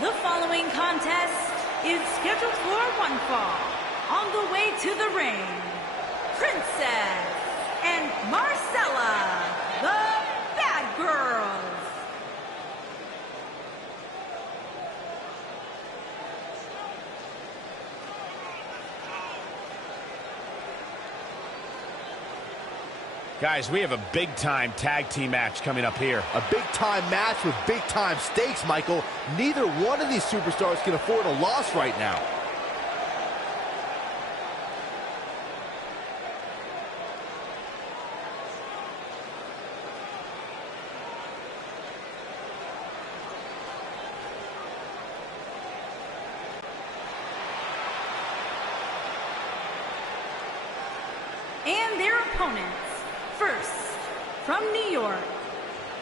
The following contest is scheduled for one fall. On the way to the ring, Princess and Marcella, the Bad Girls. Guys, we have a big-time tag team match coming up here. A big-time match with big-time stakes, Michael. Neither one of these superstars can afford a loss right now. And their opponents. First, from New York,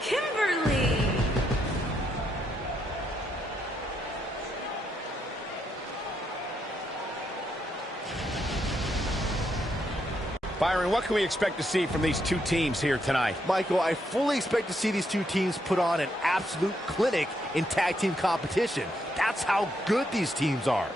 Kimberly. Byron, what can we expect to see from these two teams here tonight? Michael, I fully expect to see these two teams put on an absolute clinic in tag team competition. That's how good these teams are.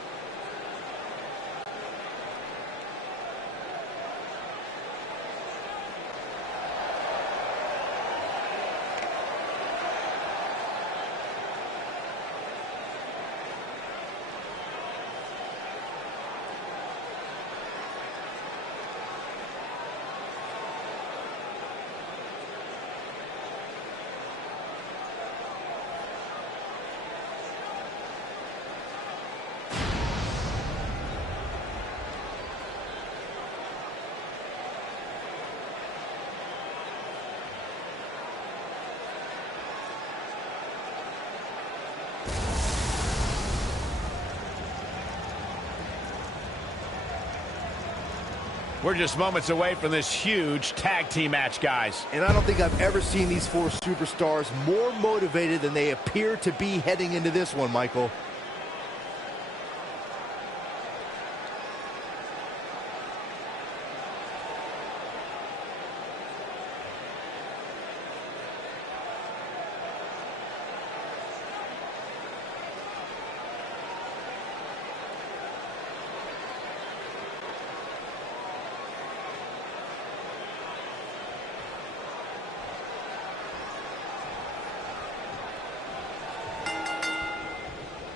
We're just moments away from this huge tag team match, guys. And I don't think I've ever seen these four superstars more motivated than they appear to be heading into this one, Michael.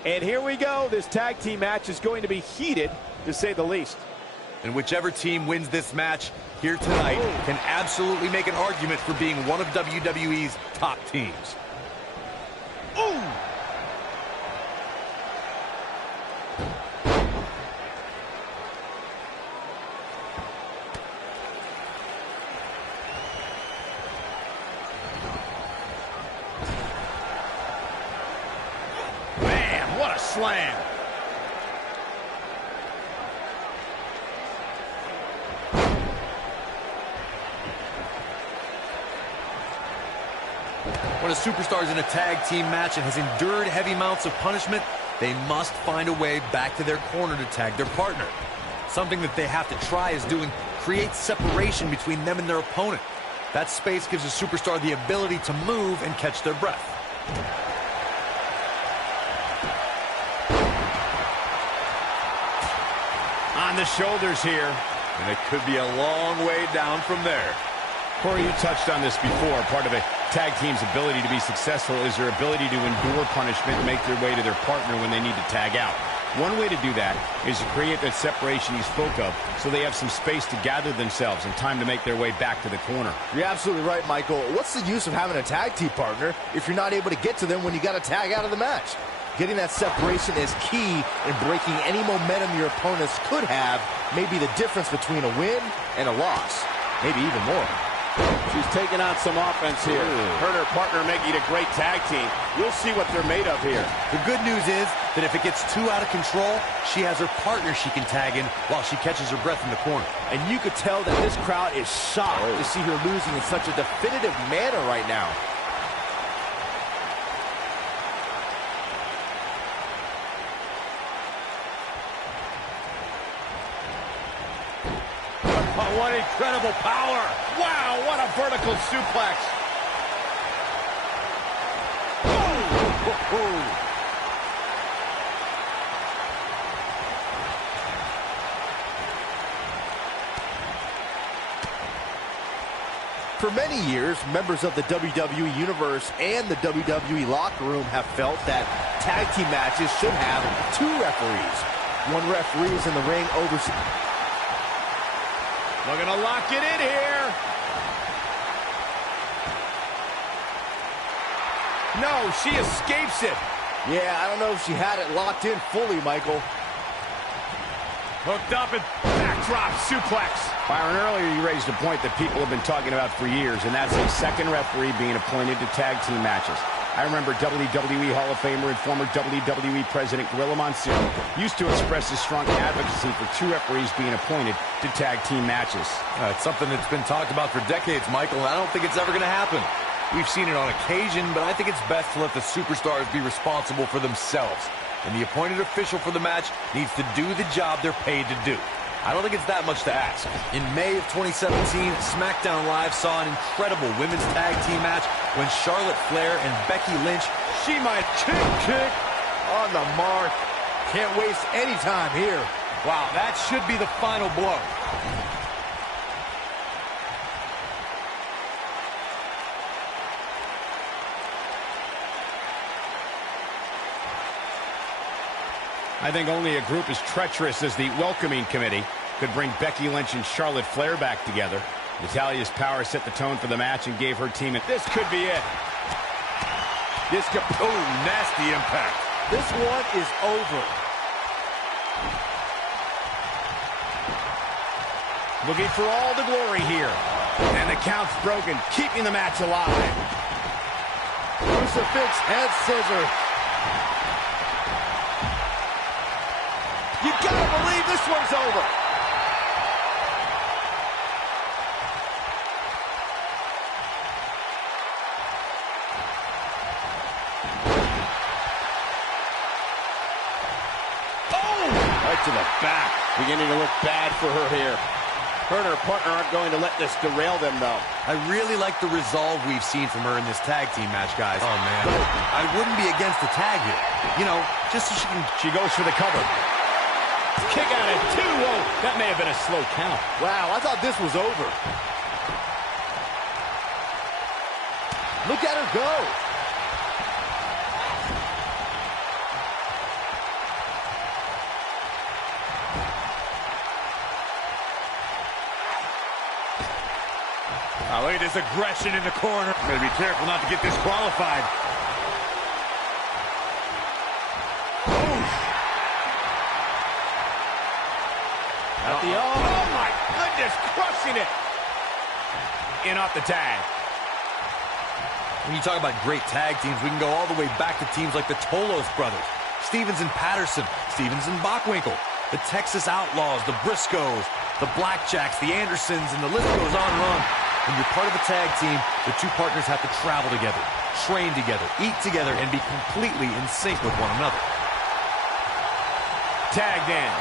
And here we go. This tag team match is going to be heated, to say the least. And whichever team wins this match here tonight can absolutely make an argument for being one of WWE's top teams. Ooh! What a slam. When a superstar is in a tag team match and has endured heavy amounts of punishment, they must find a way back to their corner to tag their partner. Something that they have to try is doing create separation between them and their opponent. That space gives a superstar the ability to move and catch their breath. On the shoulders here. And it could be a long way down from there. Corey, you touched on this before. Part of a tag team's ability to be successful is their ability to endure punishment and make their way to their partner when they need to tag out. One way to do that is to create that separation you spoke of so they have some space to gather themselves and time to make their way back to the corner. You're absolutely right, Michael. What's the use of having a tag team partner if you're not able to get to them when you got to tag out of the match? Getting that separation is key in breaking any momentum your opponents could have, maybe the difference between a win and a loss, maybe even more. She's taking on some offense here. Her and her partner making a great tag team. We'll see what they're made of here. The good news is that if it gets too out of control, she has her partner she can tag in while she catches her breath in the corner. And you could tell that this crowd is shocked to see her losing in such a definitive manner right now. Oh, what incredible power. Wow, what a vertical suplex. For many years, members of the WWE Universe and the WWE locker room have felt that tag team matches should have 2 referees. One referee is in the ring overseeing. Looking to lock it in here. No, she escapes it. Yeah, I don't know if she had it locked in fully, Michael. Hooked up and backdrop suplex. Byron, earlier you raised a point that people have been talking about for years, and that's a second referee being appointed to tag team matches. I remember WWE Hall of Famer and former WWE President Gorilla Monsoon used to express his strong advocacy for 2 referees being appointed to tag team matches. It's something that's been talked about for decades, Michael, and I don't think it's ever going to happen. We've seen it on occasion, but I think it's best to let the superstars be responsible for themselves. And the appointed official for the match needs to do the job they're paid to do. I don't think it's that much to ask. In May of 2017, SmackDown Live saw an incredible women's tag team match when Charlotte Flair and Becky Lynch, she might kick On the mark. Can't waste any time here. wow, that should be the final blow. I think only a group as treacherous as the welcoming committee could bring Becky Lynch and Charlotte Flair back together. Natalya's power set the tone for the match and gave her team this could be it. This could, oh, nasty impact. This one is over. Looking for all the glory here. And the count's broken, keeping the match alive. Crucifix and scissors. You gotta believe this one's over. Oh! Right to the back. Beginning to look bad for her here. Her and her partner aren't going to let this derail them, though. I really like the resolve we've seen from her in this tag team match, guys. Oh, man. But I wouldn't be against the tag here. You know, just so she can... She goes for the cover. Kick out at 2. Whoa, that may have been a slow count. Wow, I thought this was over. Look at her go. Look at this aggression in the corner. Gotta be careful not to get disqualified. Oh my goodness, crushing it. In off the tag. When you talk about great tag teams, we can go all the way back to teams like the Tolos brothers, Stevens and Patterson, Stevens and Bockwinkel, the Texas Outlaws, the Briscoes, the Blackjacks, the Andersons, and the list goes on and on. When you're part of a tag team, the 2 partners have to travel together, train together, eat together, and be completely in sync with one another. Tagged in.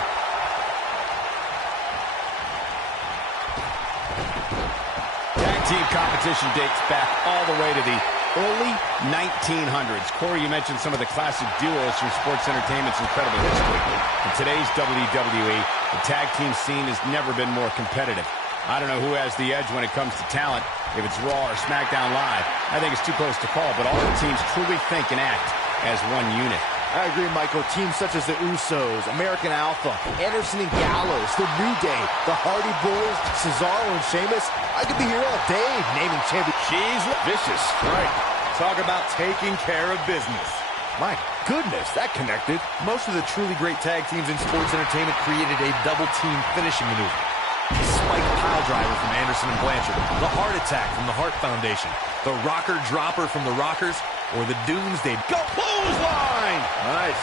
Tag team competition dates back all the way to the early 1900s. Corey, you mentioned some of the classic duos from sports entertainment's incredible history. In today's WWE, the tag team scene has never been more competitive. I don't know who has the edge when it comes to talent, if it's Raw or SmackDown Live. I think it's too close to call, but all the teams truly think and act as one unit. I agree, Michael. Teams such as the Usos, American Alpha, Anderson and Gallows, the New Day, the Hardy Boys, Cesaro and Sheamus. I could be here all day naming champions. She's vicious. Right. Talk about taking care of business. My goodness, that connected. Most of the truly great tag teams in sports entertainment created a double-team finishing maneuver. Spike pile driver from Anderson and Blanchard, the heart attack from the Hart Foundation, the rocker dropper from the Rockers, or the Doomsday. Go clothesline! Nice.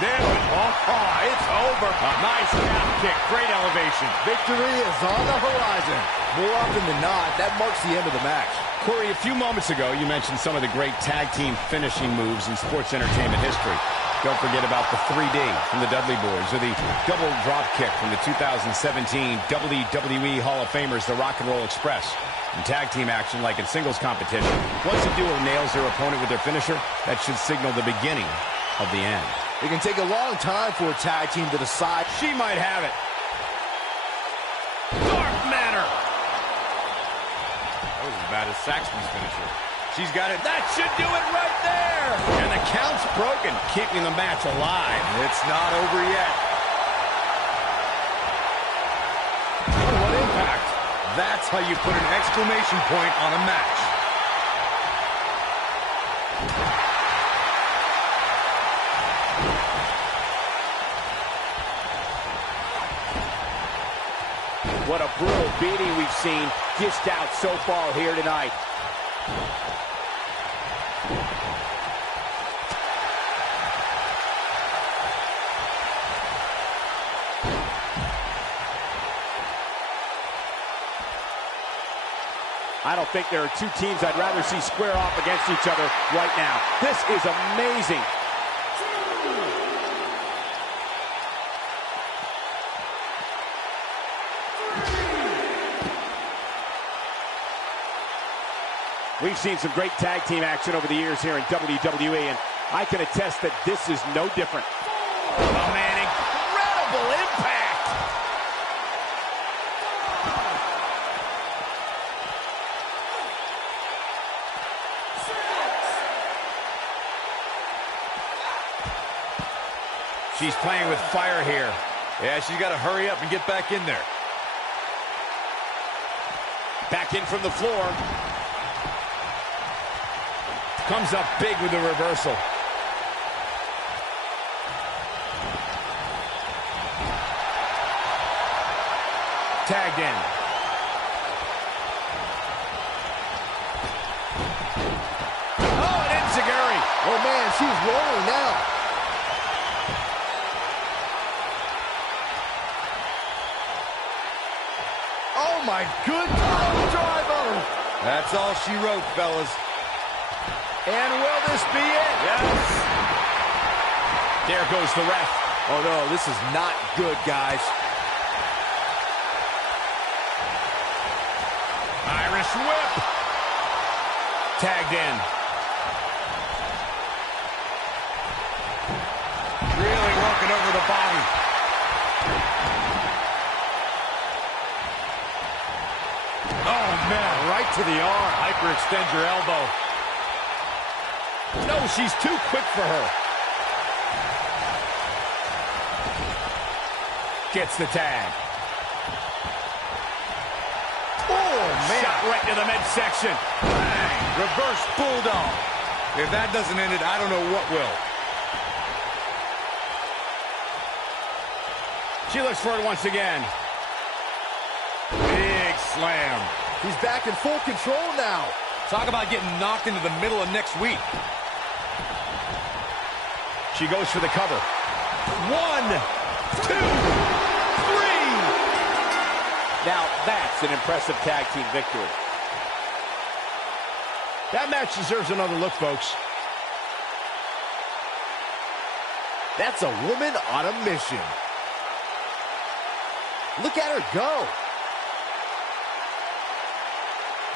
Nailed it. Oh, it's over. Nice calf kick. Great elevation. Victory is on the horizon. More often than not, that marks the end of the match. Corey, a few moments ago, you mentioned some of the great tag team finishing moves in sports entertainment history. Don't forget about the 3D from the Dudley Boys, or the double drop kick from the 2017 WWE Hall of Famers, the Rock and Roll Express. In tag team action, like in singles competition, once a duo nails their opponent with their finisher, that should signal the beginning of the end. It can take a long time for a tag team to decide. She might have it. Dark Matter. That was a bad that as Saxton's finisher. She's got it. That should do it right there. And the count's broken, keeping the match alive. It's not over yet. Oh, what impact. That's how you put an exclamation point on a match. What a brutal beating we've seen dished out so far here tonight. I don't think there are two teams I'd rather see square off against each other right now. This is amazing. We've seen some great tag team action over the years here in WWE, and I can attest that this is no different. Oh, man, incredible impact. She's playing with fire here. Yeah, she's got to hurry up and get back in there. Back in from the floor. Comes up big with the reversal. Tagged in. Oh, an enziguri. Oh, man, she's rolling now. Oh, my good drive on her. That's all she wrote, fellas. And will this be it? Yes. There goes the ref. Oh, no, this is not good, guys. Irish whip. Tagged in. Really working over the body. Oh, man, right to the arm. Hyperextend your elbow. No, she's too quick for her. Gets the tag. Oh, man. Shot right to the midsection. Bang. Reverse bulldog. If that doesn't end it, I don't know what will. She looks for it once again. Big slam. He's back in full control now. Talk about getting knocked into the middle of next week. She goes for the cover. 1, 2, 3. Now that's an impressive tag team victory. That match deserves another look, folks. That's a woman on a mission. Look at her go.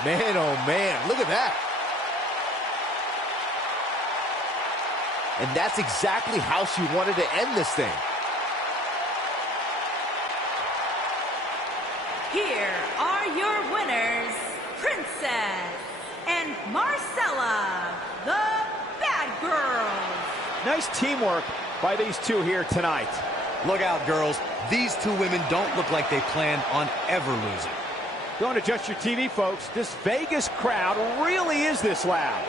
Man, oh man, look at that. And that's exactly how she wanted to end this thing. Here are your winners, Princess and Marcella, the Bad Girls. Nice teamwork by these two here tonight. Look out, girls. These two women don't look like they planned on ever losing. Don't adjust your TV, folks. This Vegas crowd really is this loud.